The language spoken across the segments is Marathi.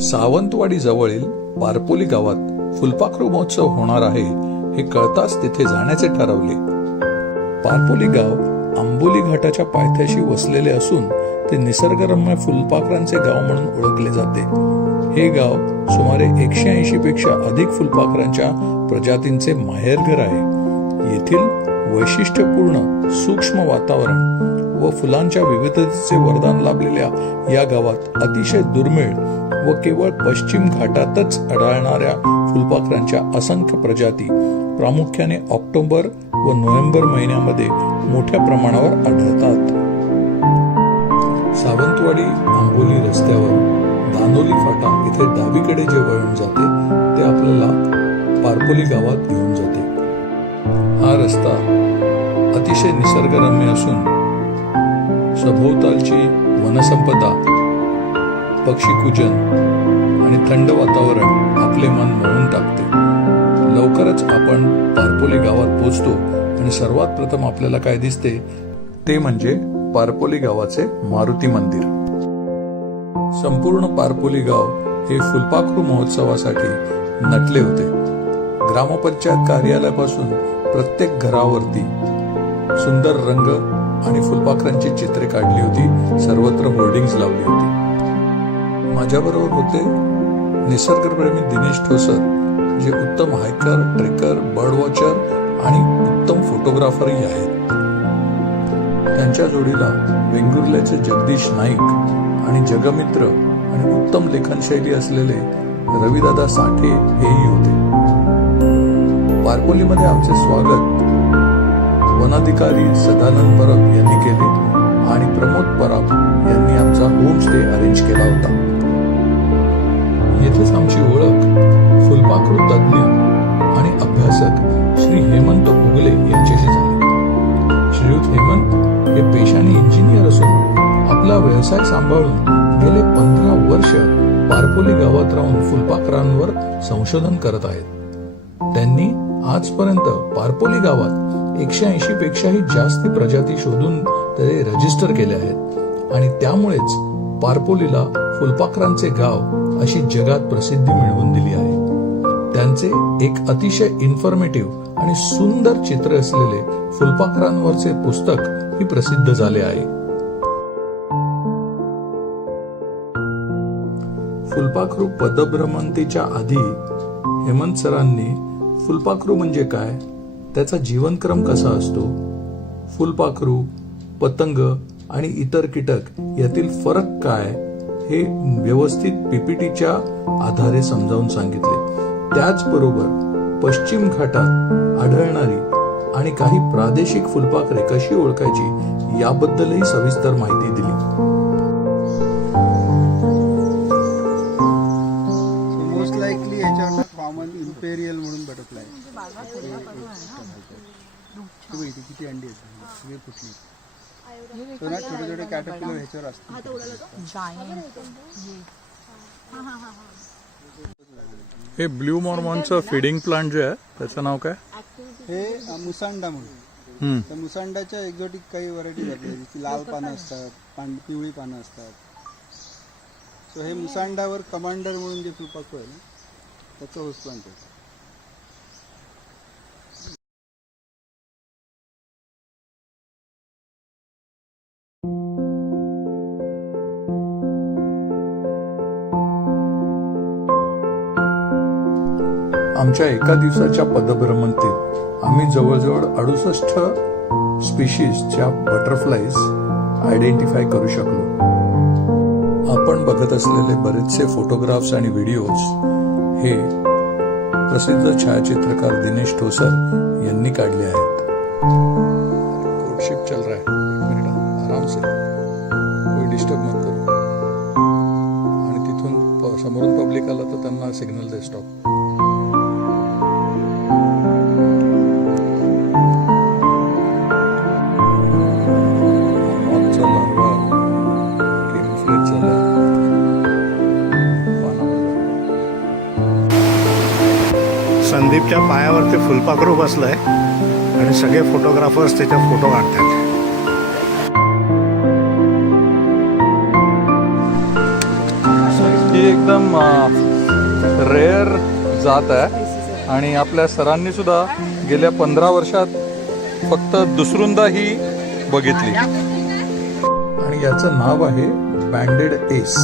सावंतवाडी जवळील पारपोली गावात फुलपाखरू महोत्सव होणार आहे हे कळताच तिथे जाण्याचे ठरवले. पारपोली गाव आंबोली घाटाच्या पायथ्याशी वसलेले असून ते निसर्गरम्य फुलपाखरांचे गाव म्हणून ओळखले जाते. हे गाव सुमारे एकशे ऐंशी पेक्षा अधिक फुलपाखरांच्या प्रजातींचे माहेरघर आहे. येथील वैशिष्ट्यपूर्ण सूक्ष्म वातावरण व फुलांच्या विविधतेचे वरदान लाभलेल्या या गावात अतिशय दुर्मिळ व केवळ पश्चिम घाटातच आढळणाऱ्या फुलपाखरांच्या असंख्य प्रजाती प्रामुख्याने ऑक्टोबर व नोव्हेंबर महिन्यामध्ये मोठ्या प्रमाणावर आढळतात. सावंतवाडी आंबोली रस्त्यावर दानोली फाटा इथे डावीकडे जे वळण जाते ते आपल्याला पारपोली गावात घेऊन जाते. हा रस्ता अतिशय निसर्गरम्य असून सभोवतालची वनसंपदा पक्षीकुजन आणि थंड वातावरण आपले मन मोहून टाकते. लवकरच आपण पारपोली गावात पोहोचतो आणि सर्वात प्रथम आपल्याला काय दिसते? ते म्हणजे पारपोली गावाचे मारुती मंदिर. संपूर्ण पारपोली गाव हे फुलपाखरू महोत्सवासाठी नटले होते. ग्रामपंचायत कार्यालयापासून प्रत्येक घरावरती सुंदर रंग आणि फुलपाखरांची चित्रे काढली होती सर्वत्र होर्डिंग्ज लावली होती. माझ्याबरोबर होते निसर्गप्रेमी दिनेश ठोसर जे उत्तम हायकर ट्रेकर बर्ड वॉचर आणि उत्तम फोटोग्राफरही आहेत. त्यांच्या जोडीला वेंगुर्ल्याचे जगदीश नाईक आणि जगमित्र आणि उत्तम लेखनशैली असलेले रविदादा साठे हेही होते. पारकोलीमध्ये आमचे स्वागत वनाधिकारी सदानंद परब यांनी केले आणि प्रमोद परब यांनी आमचा होमस्टे अरेंज केला होता. येथेच आमची ओळख फुलपाखरू तज्ज्ञ आणि अभ्यासक श्री हेमंत उगले यांच्याशी झाली. श्रीयुत हेमंत हे पेशाने इंजिनियर असून आपला व्यवसाय सांभाळून गेले पंधरा वर्ष पारपोली गावात राहून फुलपाखरांवर संशोधन करत आहेत. त्यांनी आजपर्यंत पारपोली गावात एकशे ऐंशी पेक्षाही जास्त प्रजाती शोधून ते रजिस्टर केले आहेत. आणि त्यामुळेच पारपोलीला फुलपाखरांचे गाव अशी जगात प्रसिद्धी मिळवून दिली आहे. त्यांचे एक अतिशय इन्फॉर्मेटिव्ह आणि सुंदर चित्र असलेले फुलपाखरांवरचे पुस्तक ही प्रसिद्ध झाले आहे. फुलपाखरू पदभ्रमंतीच्या आधी हेमंत सरांनी फुलपाखरू म्हणजे काय? त्याचा जीवनक्रम कसा असतो? फुलपाखरू पतंग आणि इतर कीटक यातील फरक काय? हे व्यवस्थित पीपीटीच्या आधारे समजावून सांगितले. त्याचबरोबर पश्चिम घाटात आढळणारी आणि काही प्रादेशिक फुलपाखरे कशी ओळखायची याबद्दलही सविस्तर माहिती दिली. मोस्ट लाईकली याच्यावर कॉमन इम्पेरियल बटरफ्लाय तुम्ही इथे किती अंडी आहेत? सगळे फुटली तो ना? छोटे छोटे कॅटरपिलर ह्याच्यावर असतात हे. ब्ल्यू मॉर्मॉनचं फिडिंग प्लांट जे आहे त्याचं नाव काय? हे मुसांडा म्हणून. त्या मुसांडाच्या एक्झॉटिक काही व्हरायटीज आहेत. लाल पानं असतात पिवळी पानं असतात. सो हे मुसांडावर कमांडर म्हणून जे फुलपाखरू आहे ना त्याचं होस प्लांट आहे. आमच्या एका दिवसाच्या पदभ्रमंतीत आम्ही जवळजवळ अडुसष्ट स्पीशीजच्या बटरफ्लाईज आयडेंटिफाय करू शकलो. आपण बघत असलेले बरेचसे फोटोग्राफ्स आणि व्हिडिओज हे प्रसिद्ध छायाचित्रकार दिनेश ठोसर यांनी काढले आहेत. कोर्टशिप चल रहा है. आराम से. कोई डिस्टर्ब मत आणि तिथून समोरून पब्लिक आला तर त्यांना सिग्नल दे स्टॉप त्याच्या पायावरती फुलपाखरू बसलं आहे आणि सगळे फोटोग्राफर्स त्याच्या फोटो काढतात एकदम रेअर जात आहे. आणि आपल्या सरांनी सुद्धा गेल्या पंधरा वर्षात फक्त दुसरूंदा ही बघितली. आणि याचं नाव आहे बँडेड एस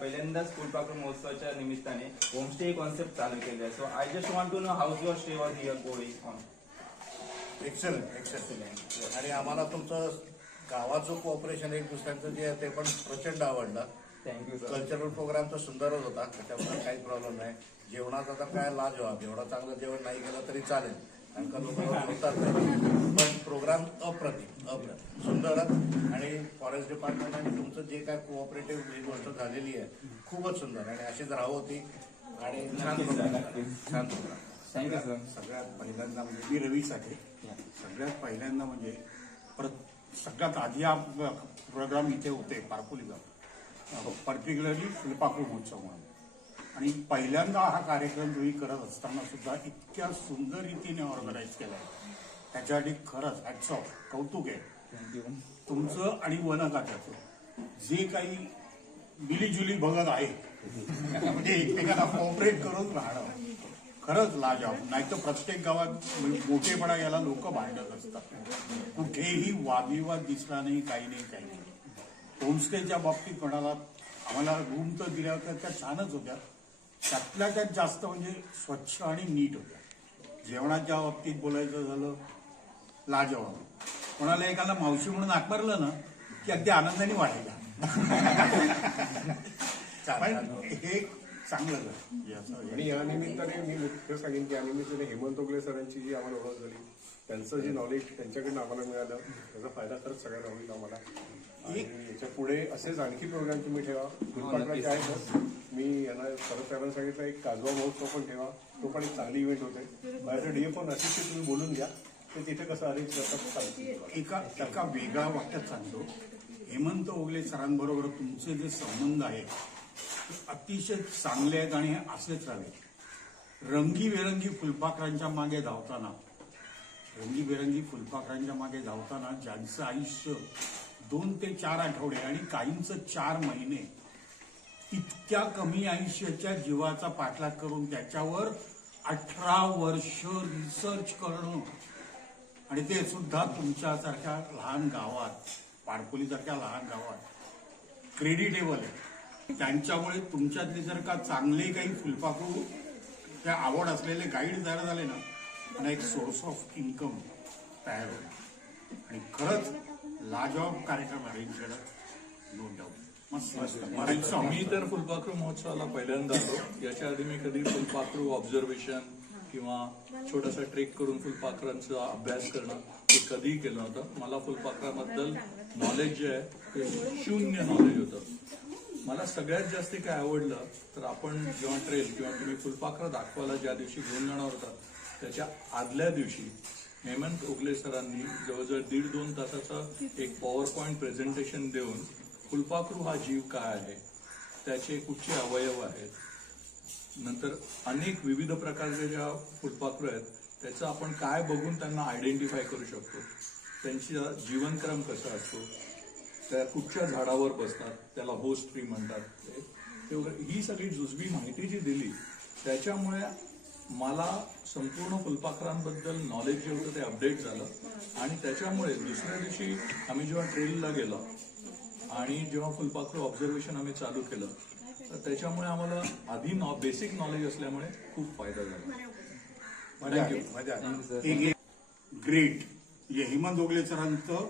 गावात पहिल्यांदाच फुलपाखरू महोत्सवाच्या निमित्ताने होमस्टे कॉन्सेप्ट चालू केले आहे. So I just want to know how's your stay was here going on excellent excellent आणि आम्हाला तुमचं गावाचं कोऑपरेशन एक दुसऱ्यांचं जे आहे ते पण प्रचंड आवडलं. थँक्यू सर कल्चरल प्रोग्राम तर सुंदरच होता त्याच्याबद्दल काही प्रॉब्लेम नाही. जेवणाचा तर काय लाजवाब एवढं चांगलं जेवण नाही केलं तरी चालेल. लोक पण प्रोग्राम अप्रतिम अप्रतिम. सुंदरच. आणि फॉरेस्ट डिपार्टमेंट आणि तुमचं जे काय कोऑपरेटिव्ह ही गोष्ट झालेली आहे खूपच सुंदर. आणि अशीच राहावं होती. आणि छान. छान सगळ्यात पहिल्यांदा म्हणजे मी रवी साठे. सगळ्यात पहिल्यांदा म्हणजे परत सगळ्यात आधी हा प्रोग्राम इथे होते पारपोली गाव. पर्टिक्युलरली फुलपाखरू महोत्सव म्हणून. आणि पहिल्यांदा हा कार्यक्रम तुम्ही करत असताना सुद्धा इतक्या सुंदर रीतीने ऑर्गनाईज केला आहे त्याच्यासाठी खरंच हॅट्स ऑफ कौतुक आहे. तुमचं आणि वन खात्याचं जे काही मिलीजुली बघत आहे म्हणजे एकमेकांना कॉपरेट करून राहणं. खरंच लाजाव नाही तर प्रत्येक गावात मोठेपणा याला लोक भांडत असतात. कुठेही वादविवाद दिसला नाही काही नाही काही नाही. होमस्टेच्या बाबतीत म्हणाला आम्हाला रूम तर दिल्या होत्या त्या छानच होत्या. त्यातल्या त्यात जास्त म्हणजे स्वच्छ आणि नीट होत्या. जेवणाच्या बाबतीत बोलायचं झालं लाजवाब. कोणाला एकाला मावशी म्हणून हाक मारलं ना की अगदी आनंदाने वाटायला पण हे चांगलं. झालं आणि या निमित्ताने मी मुख्य सांगेन की या निमित्ताने हेमंत ओगले सरांची जी आम्हाला ओळख झाली त्यांचं जे नॉलेज त्यांच्याकडनं आम्हाला मिळालं त्याचा फायदा खरंच सगळ्यांना होईल आम्हाला. आणि याच्यापुढे असेच आणखी प्रोग्राम तुम्ही ठेवा. फुलपाखराचे आहेतच मी यांना परत सरांना सांगितलं एक काजवा महोत्सव पण ठेवा. तो पण एक चांगली इव्हेंट होते. माझ्या डीए पण अतिशय तुम्ही बोलून घ्या. ते तिथे कसं अरेंज करतात. एका एका वेगळ्या वाक्यात सांगतो. हेमंत ओगले सरांबरोबर तुमचे जे संबंध आहेत अतिशय चांगले आहेत आणि असेच राहावे रंगीबेरंगी फुलपाखरांच्या मागे धावताना रंगीबेरंगी फुलपाखरांच्या मागे धावताना ज्यांचं आयुष्य दोन ते चार आठवडे आणि काहींचं चार महिने इतक्या कमी आयुष्याच्या जीवाचा पाठलाग करून त्याच्यावर अठरा वर्ष रिसर्च करणं. आणि ते सुद्धा तुमच्यासारख्या लहान गावात पारकोलीसारख्या लहान गावात. क्रेडिटेबल आहे. त्यांच्यामुळे तुमच्यातले जर का चांगले काही फुलपाखरू त्या आवड असलेले गाईड तयार झाले ना त्यांना एक सोर्स ऑफ इन्कम तयार होईल. आणि खरंच लाजवाब कार्यक्रम अरेंज नो डाऊट मी तर फुलपाखरू महोत्सवाला पहिल्यांदा आलो. याच्या आधी मी कधी फुलपाखरू ऑब्झर्वेशन किंवा छोटासा ट्रेक करून फुलपाखरांचा अभ्यास करणं हे कधीही केलं नव्हतं. मला फुलपाखराबद्दल नॉलेज जे आहे ते शून्य नॉलेज होतं. मला सगळ्यात जास्ती काय आवडलं तर आपण जेव्हा ट्रेल किंवा तुम्ही फुलपाखरं दाखवायला ज्या दिवशी घेऊन जाणार होता त्याच्या आदल्या दिवशी हेमंत उगले सरांनी जवळजवळ दीड दोन तासाचं एक पॉवर पॉईंट प्रेझेंटेशन देऊन फुलपाखरू हा जीव काय आहे त्याचे कुठचे अवयव आहेत नंतर अनेक विविध प्रकारचे ज्या फुलपाखरू आहेत त्याचं आपण काय बघून त्यांना आयडेंटिफाय करू शकतो त्यांचा जीवनक्रम कसा असतो त्या कुठच्या झाडावर बसतात त्याला होस्ट ट्री म्हणतात. ते- वगैरे ही सगळी जुजबी माहिती जी दिली त्याच्यामुळे मला संपूर्ण फुलपाखरांबद्दल नॉलेज जे होतं ते अपडेट झालं. आणि त्याच्यामुळे दुसऱ्या दिवशी आम्ही जेव्हा ट्रेलला गेलो आणि जेव्हा फुलपाखरू ऑब्झर्वेशन आम्ही चालू केलं तर त्याच्यामुळे आम्हाला आधी नॉ बेसिक नॉलेज असल्यामुळे खूप फायदा झाला. ग्रेट. म्हणजे हेमंत ओगले सरांचं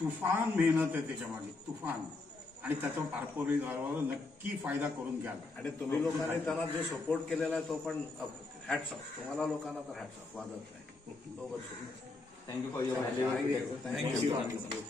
तुफान मेहनत आहे त्याच्यामागे तुफान. आणि त्याचा पारपोरी गावाला नक्की फायदा करून घ्याल आणि तुम्ही लोकांनी त्यांना जे सपोर्ट केलेला आहे तो पण हॅट्स ऑफ तुम्हाला लोकांना तर हॅट्स ऑफ वादत नाही. Thank you for your thank you